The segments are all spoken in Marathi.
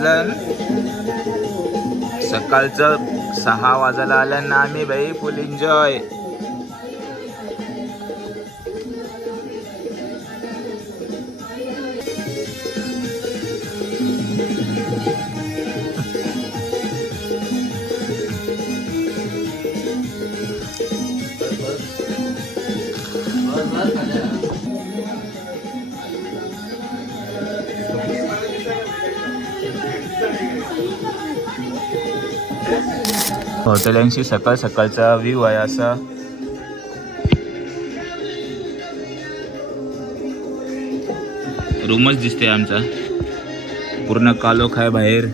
वाजलं सकाळचं 6 वाजायला आलं ना आम्ही भाई फुल एन्जॉय. हॉटेलांशी सकाळ सकाळचा व्ह्यू आहे असा. रूमच दिसते आमचा, पूर्ण कालोख आहे बाहेर.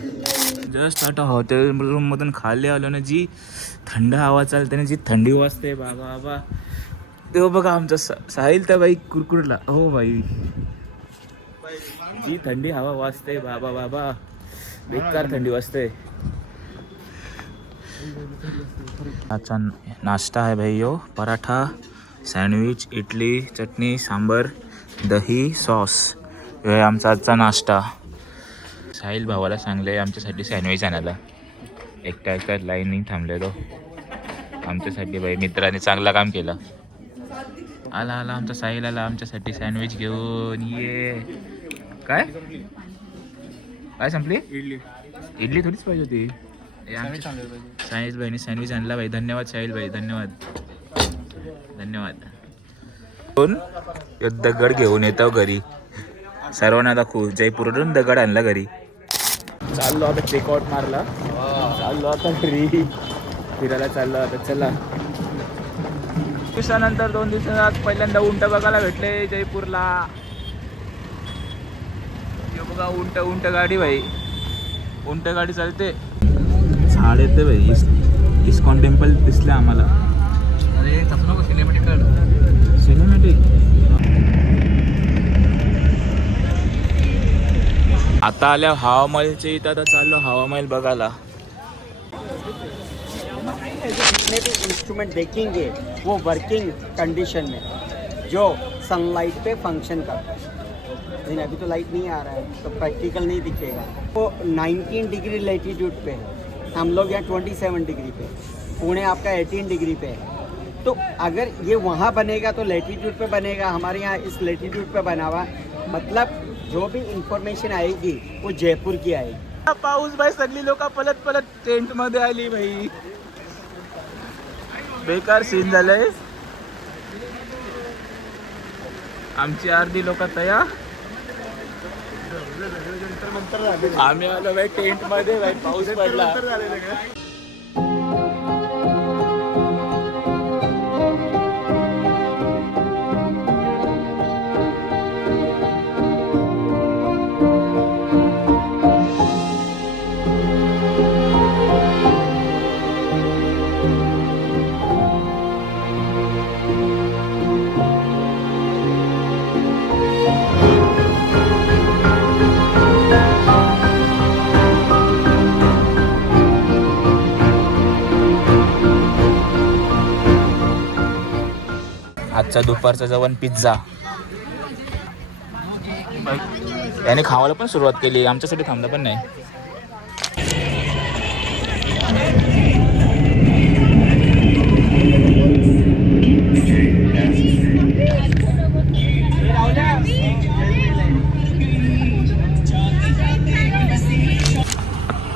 जस्ट आता हॉटेल रूम मधून खाली आलो ना, जी थंड हवा चालते ना, जी थंडी वाजते बाबा बाबा. तेव्हा बघा आमचा साहिल तर बाई कुरकुरला. हो बाई, जी थंडी हवा वाजते बाबा बाबा, बेकार थंडी वाजते. आजचा नाश्ता आहे भाई यो पराठा, सँडविच, इडली, चटणी, सांबर, दही, सॉस. हे आहे आमचा आजचा नाश्ता. साहिल भावाला सांगले आमच्यासाठी सँडविच आणायला. एकटा लाईन थांबलेलो आमच्यासाठी. भाई मित्राने चांगला काम केलं. आला आमचा साहिल आला आमच्यासाठी सँडविच घेऊन. ये काय संपली? इडली थोडीच पाहिजे होती. साहिल भाईने सँडविच आणला भाई. धन्यवाद साहिल भाई, धन्यवाद. दगड घेऊन येतो घरी. सर्वांना दाखवू. जयपूरवरून दगड आणला घरी. चाललो आता, चेकआउट मारला, चाललो आता घरी फिरायला चाललो आता. चला, दिवसानंतर 2 दिवसात पहिल्यांदा उंट बघायला भेटले जयपूरला. बघा उंट गाडी भाई, उंट गाडी चालते. झाड येते भाई. इस्कॉन टेम्पल दिसलं आम्हाला. अरे सिनेमॅटिक. आता आल्या हवामहलच्या इथं. आता चाललो हवामहल बघायला. जितने भी इंस्ट्रूमेंट देखेंगे वो वर्किंग कंडीशन में, जो सनलाइट पे फंक्शन करता है. लेकिन अभी तो लाइट नहीं आ रहा है तो प्रैक्टिकल नहीं दिखेगा. वो 19 डिग्री लैटीट्यूड पे है, हम लोग यहाँ 27 डिग्री पे. पुणे आपका 18 डिग्री पे है. तो अगर ये वहाँ बनेगा तो लैटीट्यूड पे बनेगा, हमारे यहाँ इस लैटीट्यूड पे बना हुआ. मतलब जो भी इंफॉर्मेशन आएगी वो जयपुर की आएगी. पाऊस भाई, सगळी लोक पलट टेंट मध्ये आली भाई. बेकार सीन झालंय. आमची अर्धी लोक तयार. आम्ही आलो भाई टेंट मध्ये भाई. पाऊस पडला. आजचा दुपारचा जेवण पिझ्झा. याने खावायला पण सुरुवात केली, आमच्यासाठी थांबला पण नाही.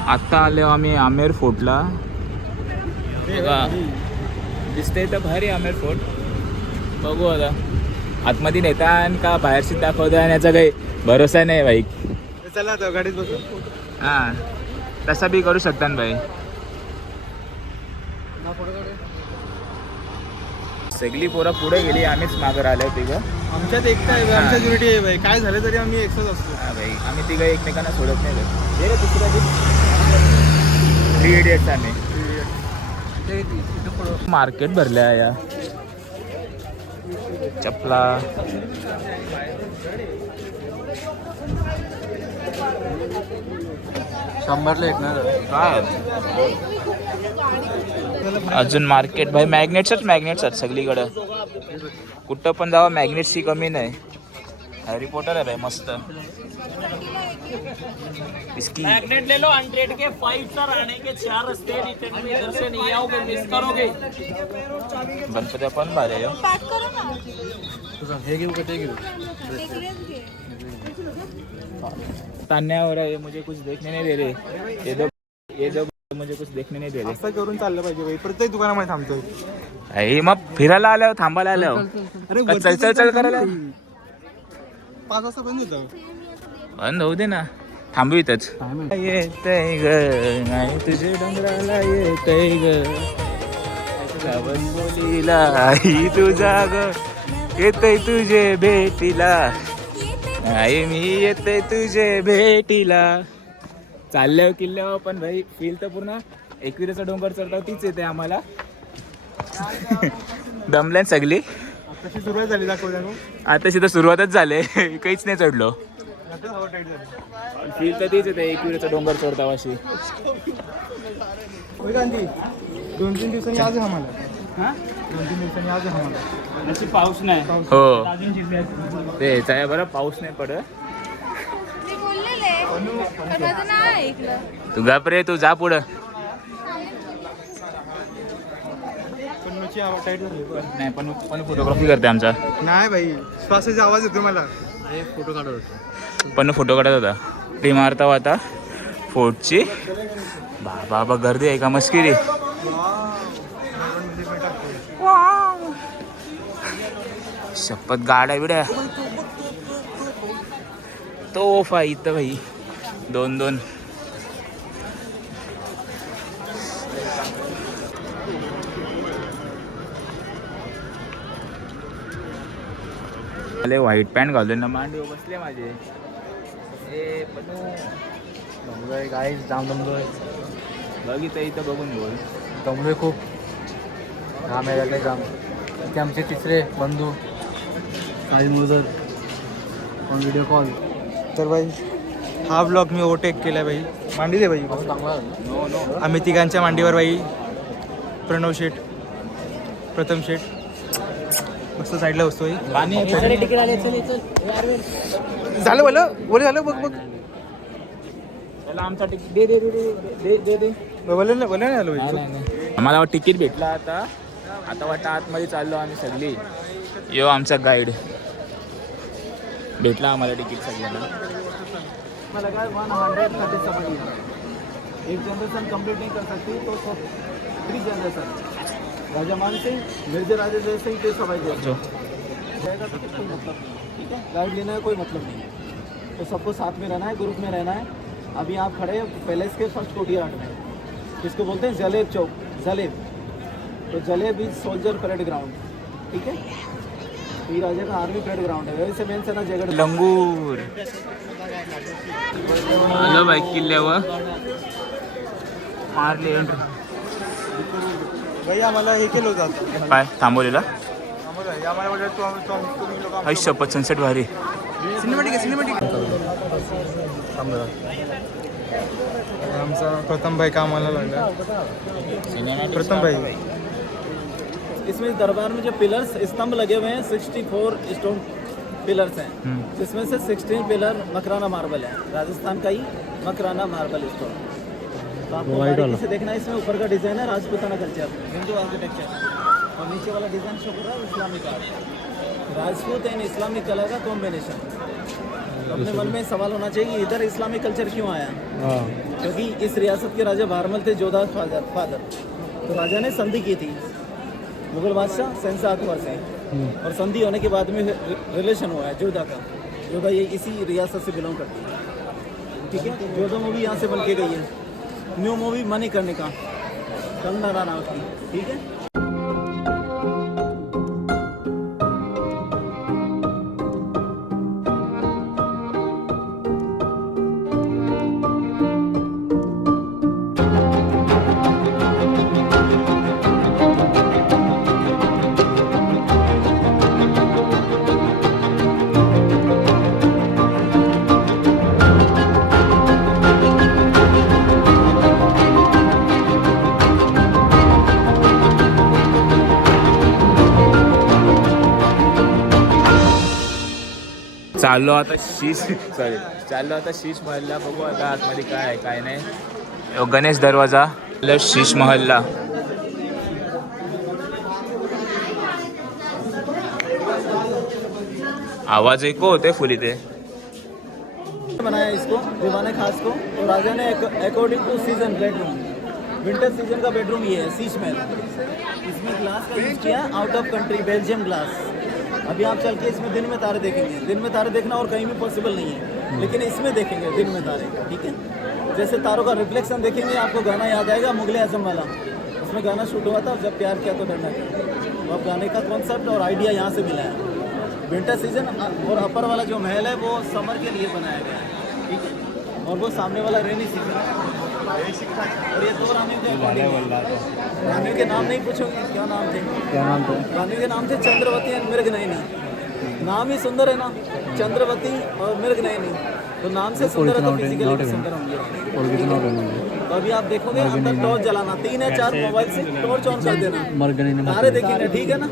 आता आलो आम्ही आमेर फोर्टला. दिसतंय तर भारी आमेर फोर्ट. बघू आता आतमध्ये नेतान का बाहेरशी दाखवता, याचा काही भरोसा नाही भाई. चला तो गाडीत बसू. हां, तसा बी करू शकता भाई. सगळी पोरं पुढे गेली, आम्हीच मागं राहिलो तिघं. आमच्यात एकटा आहे, आमच्यात युनिटी आहे भाई. काय झालं तरी आम्ही एकच असतो. हां भाई, आम्ही तिघं एकमेकांना सोडत नाही. हे रे दुसऱ्या 3 इडियट्स आम्ही. मार्केट भरले आहे या चपला. शंभरला एक ना काय अजून मार्केट भाई. मॅग्नेट्स आहेत सगळीकडं. कुठं पण जावा मॅग्नेट्सची कमी नाही. हॅरी पॉटर आहे भाई, मस्त. इसकी मैग्नेट ले लो 100 के 5 सर आने के 4 रास्ते रिटर्न में इधर से नहीं आओगे मिस करोगे गणपती पण भारी आहे हो. पैक करो ना हे घेऊ का ते घेऊ एक रेस घे तान्या हो रहा है, मुझे कुछ देखने नहीं दे रहे. ये दो मुझे कुछ देखने नहीं दे रहे. असं करून चाललं पाहिजे बाई. प्रत्येक दुकानामध्ये थांबतोय. आई मग फिरायला आल्यावर थांबायला आल्यावर अरे का चल चल चल करायला 5 वाजता बंद होतं. बंद होऊ दे ना, थांबू इथंच. येतय ग नाही तुझे डोंगराला येतय ग श्रावण बोलीला आई तुझा ग येतय तुझे भेटीला आई मी येतय तुझे भेटीला. चालल्यावर किल्ल्यावर पण भाई फील तर पूर्ण एकविरेचा डोंगर चढताव तीच येते आम्हाला. दमल्यान सगळी. तशी सुरुवात झाली दाखव दाखव. आता तर सुरुवातच झाले काहीच नाही चढलो. आता हवा टाईट झाली. फील तर तीच येते एकविरेचा डोंगर चढताव अशी. होय गांधी 2-3 दिवसांनी आज आहे आम्हाला. 2-3 दिवसांनी आज आहे आम्हाला. अशी पाऊस नाही हो तेच आहे बरं, पाऊस नाही पडत. मी बोललेले पण माझं नाही ऐकलं तू घाबरे, तू जा पुढं. पण हवा टाईट झाली. नाही पण फोटोग्राफी करते आमचा. नाही भाई, श्वासाचा आवाज येतो मला. फोटो काढत होतो पण फोटो काढत होता. टी मारता होता फोर्टची. बाबा गर्दी आहे का मस्किरी. शपथ गाड्या बिड्या तोफ आहे इथं भाई. 2-2 अरे व्हाईट पॅन्ट घालून ना मांडी बसले माझे. ए पण दमलोय गाईस जाम दमलोय बघितलं इथं बघून बोल. दमलोय खूप घाम यायला जाम. इथे आमचे तिसरे बंधू Sahil Mujar on video call. तर भाई हा ब्लॉग मी ओव्हरटेक केला भाई. मांडी दे भाई. चांगला आम्ही तिघांच्या मांडीवर भाई प्रणव शेठ, प्रथम शेठ मस्त साईडला बसतोय. पाणी तिकीट आले चल झालं बोलं बोले झालं बघ बघ. त्याला आमचा तिकीट दे दे दे दे दे दे. बोले ना बोले ना भाई. आम्हाला तिकीट भेटला. आता वाटतं आतमध्ये चाललो आम्ही सगळी. यो आमचा गाईड भेटला आम्हाला तिकीट सगळ्यांना. मला काय 130 समझ एक जनरेशन कंप्लीट नहीं कर सकती तो 3 जनरेशन राजा मान सिंह मिर्जा राजा जय सिंह के सबाई जो जाएगा तो कोई मतलब नहीं. ठीक है, गाइड लेना है कोई मतलब नहीं है. तो सबको साथ में रहना है, ग्रुप में रहना है. अभी आप खड़े हैं पैलेस के फर्स्ट कोर्टयार्ड में, जिसको बोलते हैं जलेब चौक. जलेब तो जलेब इज सोल्जर परेड ग्राउंड. ठीक है, तो ये राजा का आर्मी परेड ग्राउंड है. वैसे मेन से ना जगह लंगूर आलो बाईक किल्ल्यावर मारले एंट्री. भाई आम्हाला हे केलं होतं आता. पाय थांबवलेला. आम्हाला वाटलं तुम्ही लोक हाय शपथ सनसेट भारी. सिनेमॅटिक आहे सिनेमॅटिक. आमचा प्रथम भाई कामाला लागला. प्रथम भाई इसमें दरबार में जो पिलर्स स्तंभ लगे हुए हैं 64 स्टोन पिलर्स हैं, जिसमें से 16 पिलर मकराना मार्बल है. राजस्थान का ही मकराना मार्बल स्टोन. तो आपको बारीकी से देखना है. इसमें ऊपर का डिजाइन है राजपूताना कल्चर, हिंदू आर्किटेक्चर, और नीचे वाला डिजाइन शो कर रहा है Islamic art. Rajput end Islamic colour का कॉम्बिनेशन. तो अपने मन में सवाल होना चाहिए कि इधर इस्लामिक कल्चर क्यों आया. क्योंकि इस रियासत के राजा भारमल थे, जोधा फादर. तो राजा ने संधि की थी मुगल बादशाह शहंशाह अकबर से, और संधि होने के बाद में रिलेशन हुआ है जोधा का. जोधा ये इसी रियासत से बिलोंग करती है. ठीक है, जोधा मूवी यहाँ से बन के गई है. न्यू मूवी मनी करने का कंगना रनावत की. ठीक है, चाललो आता शीश महलला. बघू आता आतमध्ये काय आहे काय नाही. गणेश दरवाजा शीश महलला. आवाज एक होते फुल इथे. बनाया इसको दीवाने खास को, तो राजा ने according to season bedroom, winter season का बेडरूम ये है शीश महल. इसमें ग्लास का यूज किया, out of country Belgium glass. अभी आप चल के इसमें दिन में तारे देखेंगे. दिन में तारे देखना और कहीं भी पॉसिबल नहीं है, लेकिन इसमें देखेंगे दिन में तारे. ठीक है, जैसे तारों का रिफ्लेक्शन देखेंगे आपको गाना याद आएगा मुगले आजम वाला. उसमें गाना शूट हुआ था, जब प्यार किया तो डरना क्या. तो अब गाने का कॉन्सेप्ट और आइडिया यहाँ से मिला है. विंटर सीजन और अपर वाला जो महल है वो समर के लिए बनाया गया है. ठीक है, और वो सामने वाला रेनी सीजन है. और ये दो रानियों के रानियों के नाम नहीं पूछोगे क्या नाम थे. रानियों के नाम थे चंद्रवती और मृगनयनी. नाम ही सुंदर है ना, चंद्रवती और मृगनयनी. तो नाम से सुंदर है तो फिजिकली भी सुंदर होंगे. तो अभी आप देखोगे अंदर टॉर्च जलाना, 3 या 4 मोबाइल से टॉर्च ऑन कर देना, तारे देखेंगे. ठीक है ना.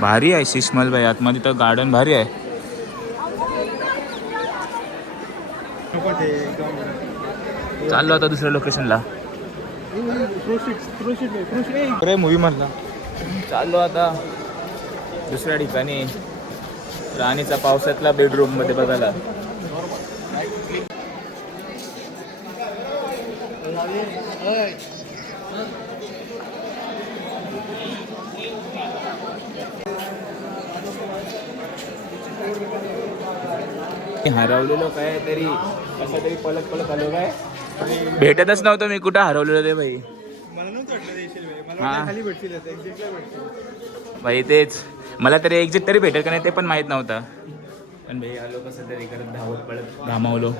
भारी आहे शीश महल भाई. आतमध्ये तर गार्डन भारी आहे. चाललो आता दुसऱ्या लोकेशनला. मूवी मधला चाललो आता दुसऱ्या ठिकाणी राणीचा पावसातला बेडरूम मध्ये बघायला. हरवलेलो काय तरी कसं तरी पलट आलो काय. भेटतच नव्हतं मी कुठं हरवलेलो ते भाई. खाली भेटतील भाई तेच मला तरी एक्झिट तरी भेटेल का नाही ते पण माहीत नव्हतं. पण भाई आलो कसं तरी करत धावत पळत घामावलो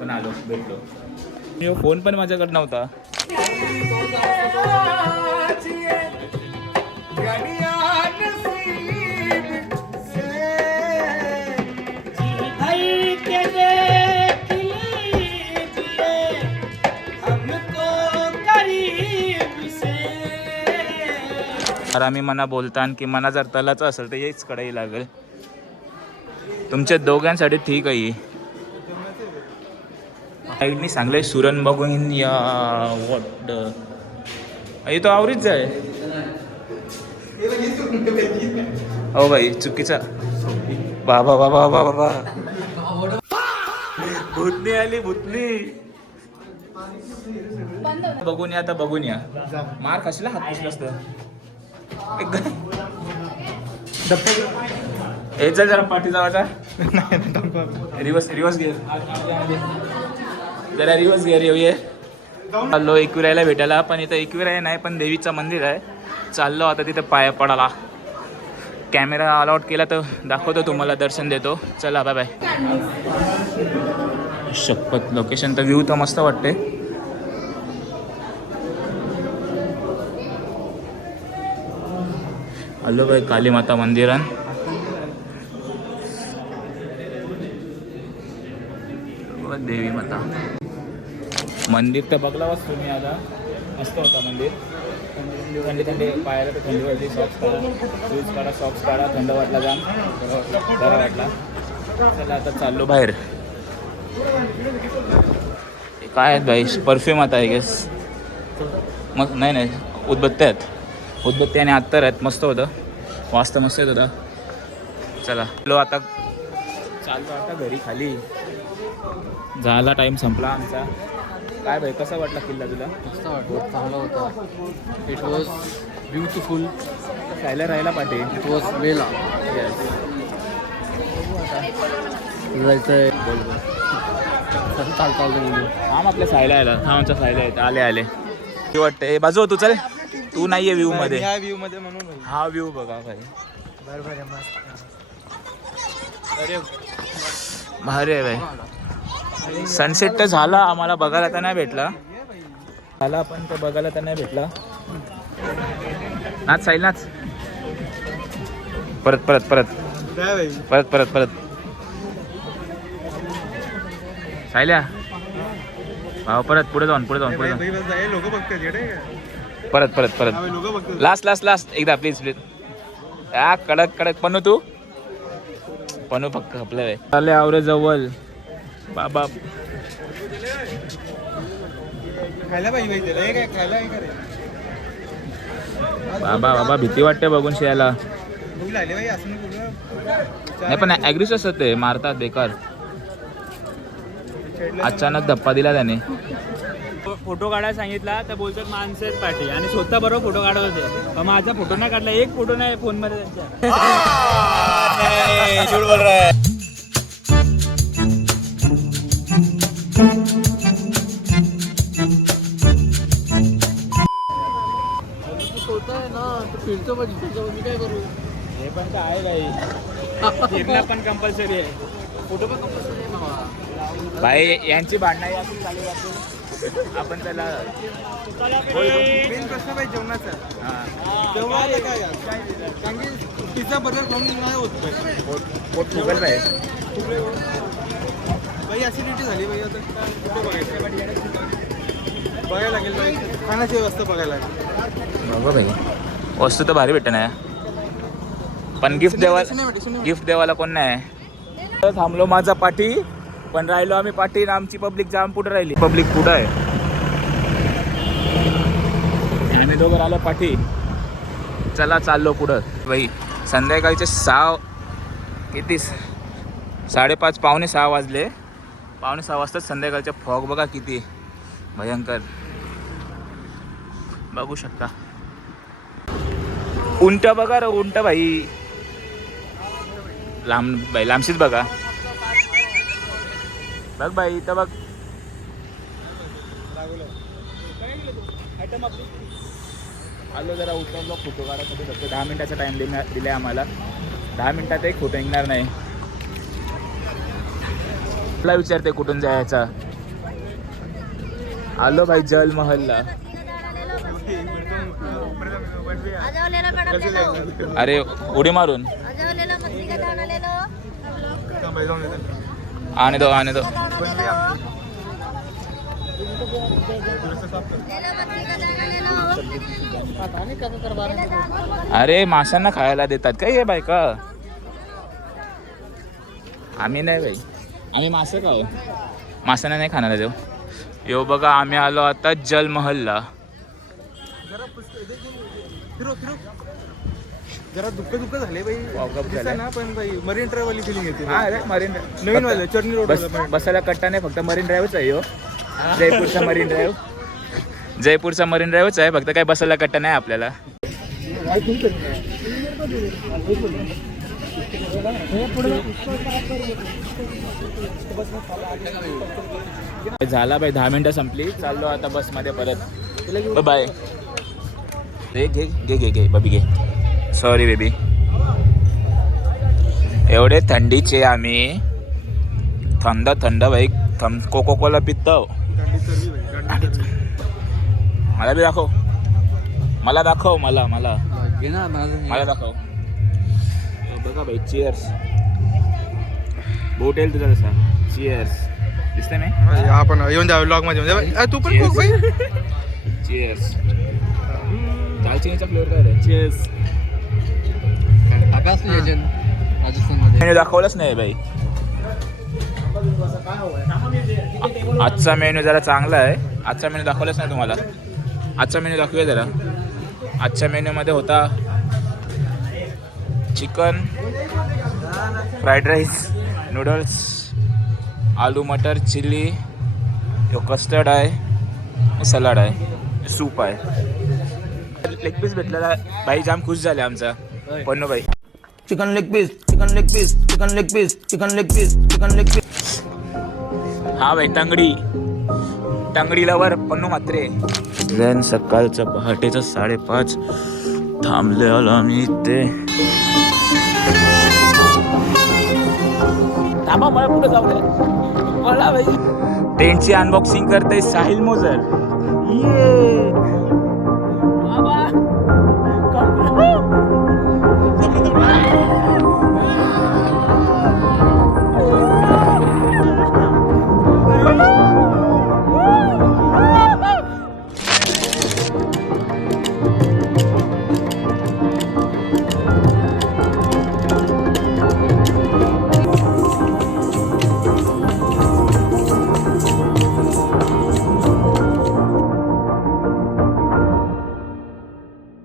पण आलो भेटलो. फोन पण माझ्याकडे नव्हता. तर आम्ही मना बोलतान की मना जर तलाचं असेल तर हेच कडाई लागेल. तुमच्या दोघांसाठी ठीक आहे. आईनी सांगले सुरण बघून या वॉट तो आवरीच आहे. हो भाई चुकीचा. बाबा बाबा बाबा बाबा भूतनी आली भूतनी. बघून या आता बघून या. मार कशाला हात पुसला असतं. हे चल जरा पाठी जावाचा. रिवर्स घे जरा रिवर्स घे रे. चाललो एकविरायला भेटायला, पण इथं एकविराय नाही पण देवीचं मंदिर आहे. चाललो आता तिथं पाया पडाला. कॅमेरा अलाउट केला तर दाखवतो तुम्हाला, दर्शन देतो. चला बाय बाय. शपथ लोकेशन तर व्ह्यू तर मस्त वाटते. आलो बाई काली माता मंदिरान. देवी माता मंदिर तर बघलाच तुम्ही आता. मस्त होता मंदिर. थंडी पायाला तर थंडी वाटली. सॉक्स काढा, शूज काढा, सॉक्स काढा. थंड वाटला जाम, बरं वाटला. चला आता चाललो बाहेर. काय आहेत बाई परफ्यूम आता आहे गेस. मग नाही उदबत्त्या आहेत. उदबत्ती आणि अत्तर आहेत. मस्त होतं, वास्त मस्त येत होता. चला लो आता चालतो आता घरी खाली. झाला टाईम संपला आमचा. काय भाई कसा वाटला किल्ला तुला? मस्त वाटलं, चांगला होता. It was beautiful. राहायला पाठी. इट वॉज वेला. जायचं आहे चालतं आम आपल्या सायला आला. हा आमच्या सायला येत आले वाटते. बाजू तू चल. तू नाहीये व्ह्यू मध्ये. ह्या व्ह्यू मध्ये म्हणून हा व्ह्यू बघा भाई. भारी आहे भाई. सनसेट तर झाला, आम्हाला बघायला तर नाही भेटला. झाला पण तो बघायला तर नाही भेटला. नाच साईल नाच. परत परत परत परत परत परत सायल्या भाव परत पुढे जाऊन पुढे जाऊन पुढे जाऊन लोक बघतात. परत परत परत लास्ट लास्ट लास्ट एकदा प्लीज प्लीज. या कडक कडक पनू तू पनू फक्त आपलं आहे. चालले आवरे जवळ बाबा. खायला पाहिजे काय खायला आहे का रे? बाबा बाबा भीती वाटते बघून शियाला. भूक लागली बाई असं नाही पण ॲग्रेसिव्ह असतात ते, मारतात बेकार. अचानक धप्पा दिला त्याने. फोटो काढायला सांगितला तर बोलतात माणसं आहेत पाठी आणि स्वतः बरोबर फोटो काढत होते. तर माझा फोटो नाही काढला, एक फोटो नाही फोन मध्ये त्यांच्या. झूठ बोल रहा है. हे पण तर आहे काही फिरणं पण कंपल्सरी आहे. फोटो पण कंपल्सरी आहे बाबा. भाई यांची भांडणं यातून चालू राहते. आपण त्याला मेन प्रश्न पाहिजे जेवणाचा. जेवणाला काय कारण की पिझ्झा बर्गर खाऊन नाही होत. पोट फुगल पाहिजे. बाई ॲसिडिटी झाली बाई. आता कुठं बघायचं बघायला लागेल बाई. खाण्याची व्यवस्था बघायला लागेल. बघा भाई वस्तू तर भारी भेटत नाही पण गिफ्ट देवाला कोण नाही. थांबलो माझा पाठी पण राहिलो आम्ही पाठी. आमची पब्लिक जाम पुढे राहिली. पब्लिक पुढं आहे आम्ही दोघं राहिलो पाठी. चला चाललो पुढं. भाई संध्याकाळचे 6 किती 5:30 पावणे 6 वाजले. पावणे 6 वाजता संध्याकाळच्या फॉग बघा किती भयंकर बघू शकता. उंट बघा रे उंट भाई. लांब बाई लांबशीच बघा. बघ बाई इथं बघ. आलो जरा उतरलो फोटो काढायसाठी. फक्त 10 मिनिटाचा टाइम दिलाय आम्हाला. 10 मिनिटात एक फोटो निघणार नाही. तुला विचारते कुठून जायचा. आलो भाई जल महलला. अरे उडी मारून आने दो आने दो. अरे माशांना खायला देतात काय हे बायका. आम्ही नाही बाई. आम्ही मासे खाऊ. माशांना नाही खाणार देऊ. यो बघा आम्ही आलो आता जल महलला. जरा दुःख झाले बाई. झालंय. ना पण बाई मरीन ड्राईव्ह वाली फिलिंग येते. हा अरे मरीन नवीन वाले चर्नी रोड बसायला कट्टा नाही फक्त मरीन ड्राईव्हच आहे हो. जयपूरचा मरीन ड्राईव्ह. जयपूरचा मरीन ड्राईव्हच आहे फक्त काही बसायला कट्टा नाही आपल्याला. झाला बाई 10 मिनिटं संपली. चाललो आता बसमध्ये परत. बाय. घे घे घे घे घे बबी घे. Sorry baby. एवढे थंडीचे आम्ही थंड थंड भाई कोको कोला पितो. मला बी दाखव. मला दाखव मला मला मला दाखव. बघा भाई चिअर्स. बोट येईल तुझा तसा. चिअर्स दिसतंय नाही. आपण येऊन द्या व्लॉग मध्ये. तू पण खूप बाई. चिअर्स. दालचिनीचा फ्लेवर काय रे. चिअर्स. आकाश लेजंड राजस्थानमध्ये मेन्यू दाखवलंच नाही बाई. आजचा मेन्यू जरा चांगला आहे. आजचा मेन्यू दाखवलाच नाही तुम्हाला. आजचा मेन्यू दाखवूया जरा. आजच्या मेन्यूमध्ये होता चिकन फ्राईड राईस नूडल्स आलू मटर चिल्ली कस्टर्ड आहे सलाड आहे सूप आहे. लेग पीस भेटलेला भाई जाम खुश झाले आमचा पन्नू भाई. Chicken leg piece chicken leg piece chicken leg piece chicken leg piece chicken leg piece. हा भाई टंगडी टंगडी लवर पन्नू मात्रे. देन सकाळचं पहाटेचं 5:30 थांबले आलो आम्ही इथे. थांबा मला पुढे जाऊ द्या मला भाई. टेंटची अनबॉक्सिंग करते साहिल मोजर. ये